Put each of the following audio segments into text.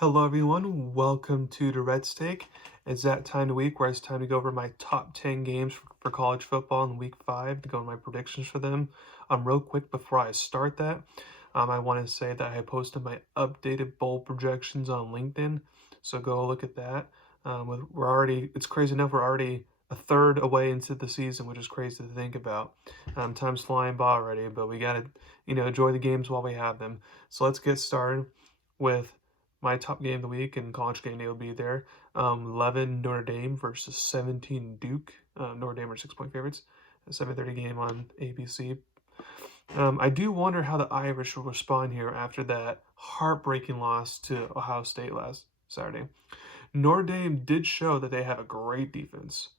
Hello everyone, welcome to Durrett's Take. It's that time of the week where it's time to go over my top 10 games for college football in week 5 to go over my predictions for them. Real quick before I start that, I want to say that I posted my updated bowl projections on LinkedIn, so go look at that. It's crazy enough, we're already a third away into the season, which is crazy to think about. Time's flying by already, but we gotta, enjoy the games while we have them. So let's get started with my top game of the week, and College Game Day will be there. 11 Notre Dame versus 17 Duke. Notre Dame are 6-point favorites. A 7:30 game on ABC. I do wonder how the Irish will respond here after that heartbreaking loss to Ohio State last Saturday. Notre Dame did show that they have a great defense.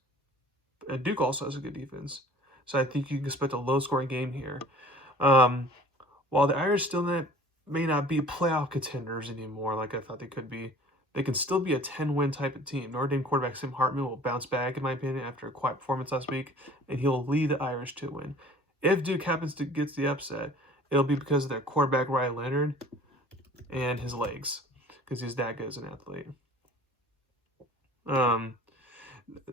And Duke also has a good defense. So I think you can expect a low-scoring game here. Um, while the Irish may not be playoff contenders anymore like I thought they could be, they can still be a 10-win type of team. Notre Dame quarterback Sam Hartman will bounce back, in my opinion, after a quiet performance last week, and he'll lead the Irish to win. If Duke happens to get the upset, it'll be because of their quarterback Ryan Leonard and his legs, because he's that good as an athlete.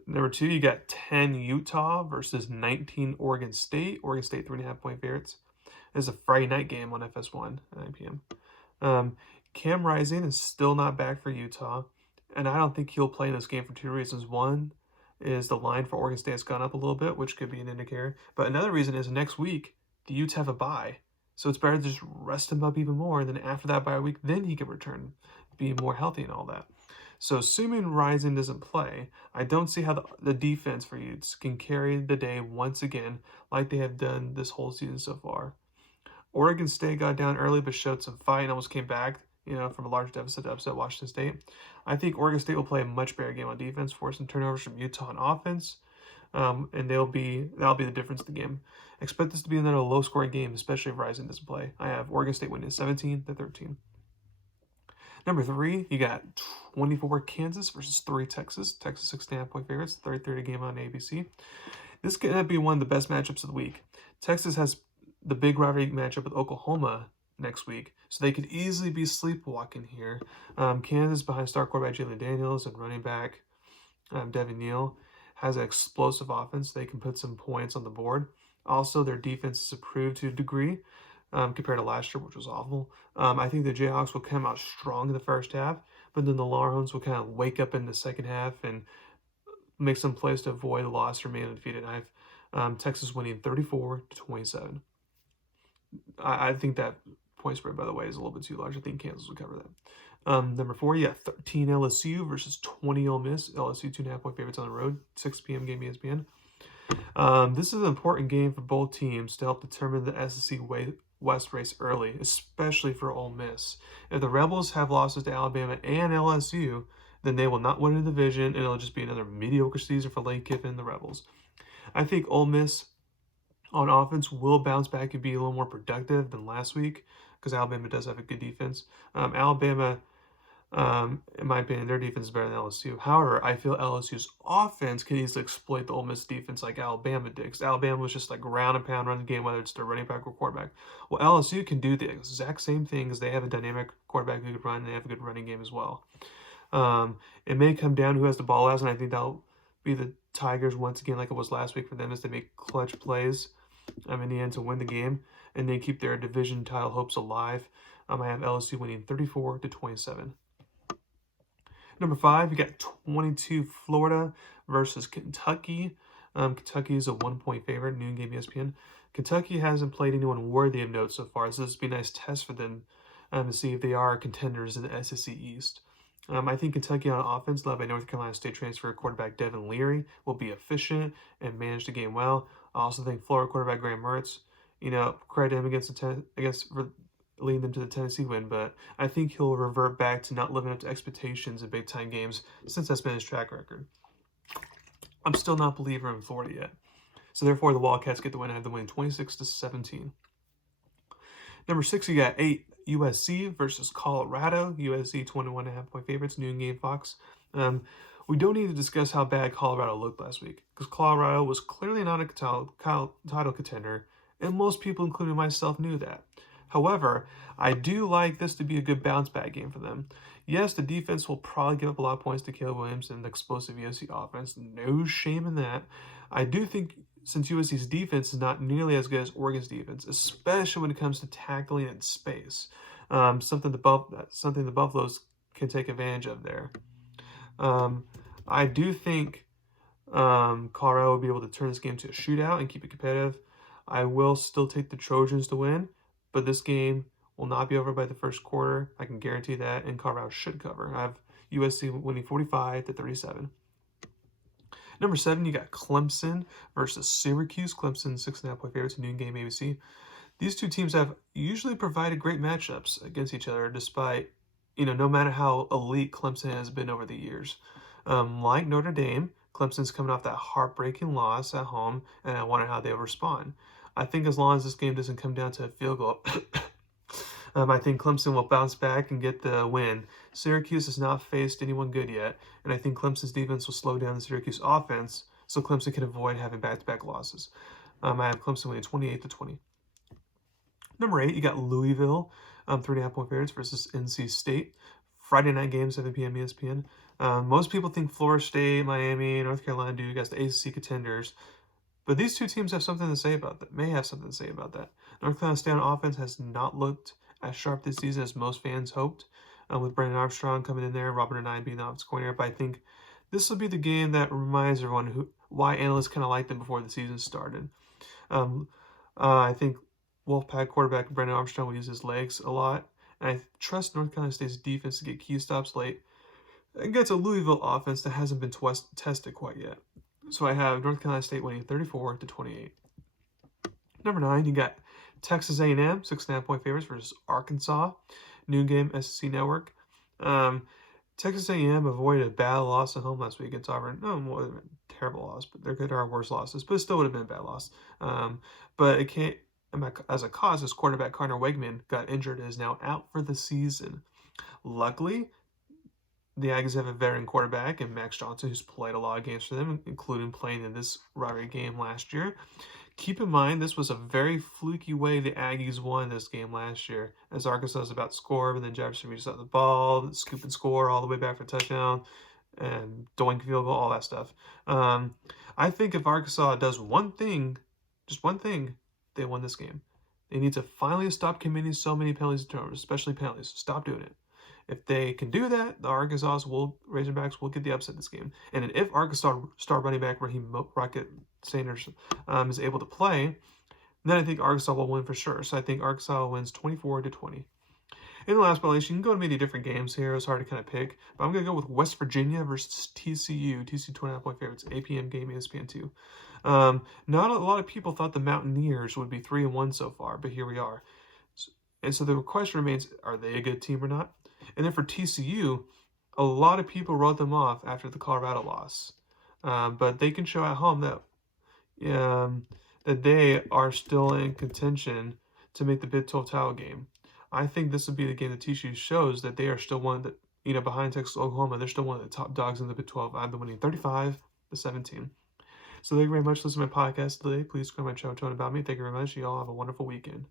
Number 2, you got 10 Utah versus 19 Oregon State. Oregon State 3.5-point favorites. It's a Friday night game on FS1 at 9 p.m. Cam Rising is still not back for Utah, and I don't think he'll play in this game for 2 reasons. One is the line for Oregon State has gone up a little bit, which could be an indicator. But another reason is next week, the Utes have a bye. So it's better to just rest him up even more, and then after that bye week, then he can return, being more healthy and all that. So assuming Rising doesn't play, I don't see how the defense for Utes can carry the day once again like they have done this whole season so far. Oregon State got down early but showed some fight and almost came back, from a large deficit to upset Washington State. I think Oregon State will play a much better game on defense, forcing turnovers from Utah on offense, and that'll be the difference in the game. Expect this to be another low-scoring game, especially if Rising doesn't play. I have Oregon State winning 17-13. Number 3, you got 24 Kansas versus 3 Texas. Texas 6.5-point favorites, 30-30 game on ABC. This could be one of the best matchups of the week. Texas has the big rivalry matchup with Oklahoma next week, so they could easily be sleepwalking here. Kansas, behind star quarterback Jalen Daniels and running back Devin Neal, has an explosive offense. They can put some points on the board. Also, their defense is improved to a degree compared to last year, which was awful. I think the Jayhawks will come out strong in the first half, but then the Longhorns will kind of wake up in the second half and make some plays to avoid the loss or remain undefeated. I have Texas winning 34-27. I think that point spread, by the way, is a little bit too large. I think Kansas will cover that. Number 4, you got 13 LSU versus 20 Ole Miss. LSU 2.5-point favorites on the road. 6 p.m. game ESPN. This is an important game for both teams to help determine the SEC West race early, especially for Ole Miss. If the Rebels have losses to Alabama and LSU, then they will not win the division, and it'll just be another mediocre season for Lane Kiffin and the Rebels. I think Ole Miss on offense will bounce back and be a little more productive than last week because Alabama does have a good defense. Alabama, in my opinion, their defense is better than LSU. However, I feel LSU's offense can easily exploit the Ole Miss defense like Alabama did, because Alabama was just like ground and pound running the game, whether it's their running back or quarterback. Well, LSU can do the exact same thing because they have a dynamic quarterback who can run, and they have a good running game as well. It may come down to who has the ball last, and I think that'll be the Tigers once again, like it was last week for them, as they make clutch plays in the end to win the game, and they keep their division title hopes alive. I have LSU winning 34-27. Number 5, you got 22 Florida versus Kentucky. Kentucky is a 1-point favorite, noon game ESPN. Kentucky hasn't played anyone worthy of note so far, so this would be a nice test for them to see if they are contenders in the SEC East. I think Kentucky on offense, led by North Carolina State transfer quarterback Devin Leary, will be efficient and manage the game well. I also think Florida quarterback Graham Mertz, credit him for leading them to the Tennessee win, but I think he'll revert back to not living up to expectations in big-time games since that's been his track record. I'm still not a believer in Florida yet. So therefore, the Wildcats get the win. I have them winning 26-17. Number 6, you got 8 USC versus Colorado. USC 21.5-point favorites, noon game Fox. We don't need to discuss how bad Colorado looked last week, because Colorado was clearly not a title contender, and most people, including myself, knew that. However, I do like this to be a good bounce back game for them. Yes, the defense will probably give up a lot of points to Caleb Williams and the explosive USC offense. No shame in that. I do think since USC's defense is not nearly as good as Oregon's defense, especially when it comes to tackling in space, something the Buffaloes can take advantage of there. I do think Colorado will be able to turn this game to a shootout and keep it competitive. I will still take the Trojans to win, but this game will not be over by the first quarter. I can guarantee that, and Colorado should cover. I have USC winning 45-37. Number 7, you got Clemson versus Syracuse. Clemson 6.5-point favorites, noon game ABC. These two teams have usually provided great matchups against each other, despite, no matter how elite Clemson has been over the years. Like Notre Dame, Clemson's coming off that heartbreaking loss at home, and I wonder how they'll respond. I think as long as this game doesn't come down to a field goal, I think Clemson will bounce back and get the win. Syracuse has not faced anyone good yet, and I think Clemson's defense will slow down the Syracuse offense so Clemson can avoid having back-to-back losses. I have Clemson winning 28-20. Number 8, you got Louisville, 3.5-point favorites versus NC State. Friday night game, 7 p.m. ESPN. Most people think Florida State, Miami, North Carolina do against the ACC contenders. But these two teams have something to say about that. May have something to say about that. North Carolina State on offense has not looked as sharp this season as most fans hoped, with Brandon Armstrong coming in there, Robert Anae being the offensive coordinator. But I think this will be the game that reminds everyone why analysts kind of liked them before the season started. I think Wolfpack quarterback Brandon Armstrong will use his legs a lot, and I trust North Carolina State's defense to get key stops late against a Louisville offense that hasn't been tested quite yet. So I have North Carolina State winning 34-28. Number 9, you got Texas A&M, 6.5-point favorites versus Arkansas. Noon game, SEC Network. Texas A&M avoided a bad loss at home last week against Auburn. No, more than a terrible loss, but there are worse losses. But it still would have been a bad loss. But it can't. As a cause, his quarterback Connor Wegman got injured and is now out for the season. Luckily, the Aggies have a veteran quarterback in Max Johnson, who's played a lot of games for them, including playing in this rivalry game last year. Keep in mind, this was a very fluky way the Aggies won this game last year, as Arkansas was about to score, and then Jefferson reached out the ball, scoop and score all the way back for a touchdown, and doink field goal, all that stuff. I think if Arkansas does one thing, just one thing, they won this game. They need to finally stop committing so many penalties and turnovers, especially penalties. Stop doing it. If they can do that, the Razorbacks will get the upset this game. And if Arkansas star running back Raheem Rocket Sanders is able to play, then I think Arkansas will win for sure. So I think Arkansas wins 24-20. In the last place, you can go to many different games here. It's hard to kind of pick. But I'm going to go with West Virginia versus TCU. TCU 2.5-point favorites, 8 p.m. game, ESPN2. Not a lot of people thought the Mountaineers would be 3-1 so far, but here we are. And so the question remains, are they a good team or not? And then for TCU, a lot of people wrote them off after the Colorado loss. But they can show at home that they are still in contention to make the Big 12 title game. I think this would be the game that TCU shows that they are still one that, behind Texas, Oklahoma, they're still one of the top dogs in the Big 12. I've been winning 35-17. So thank you very much for listening to my podcast today. Please subscribe to my channel, Tone About Me. Thank you very much. You all have a wonderful weekend.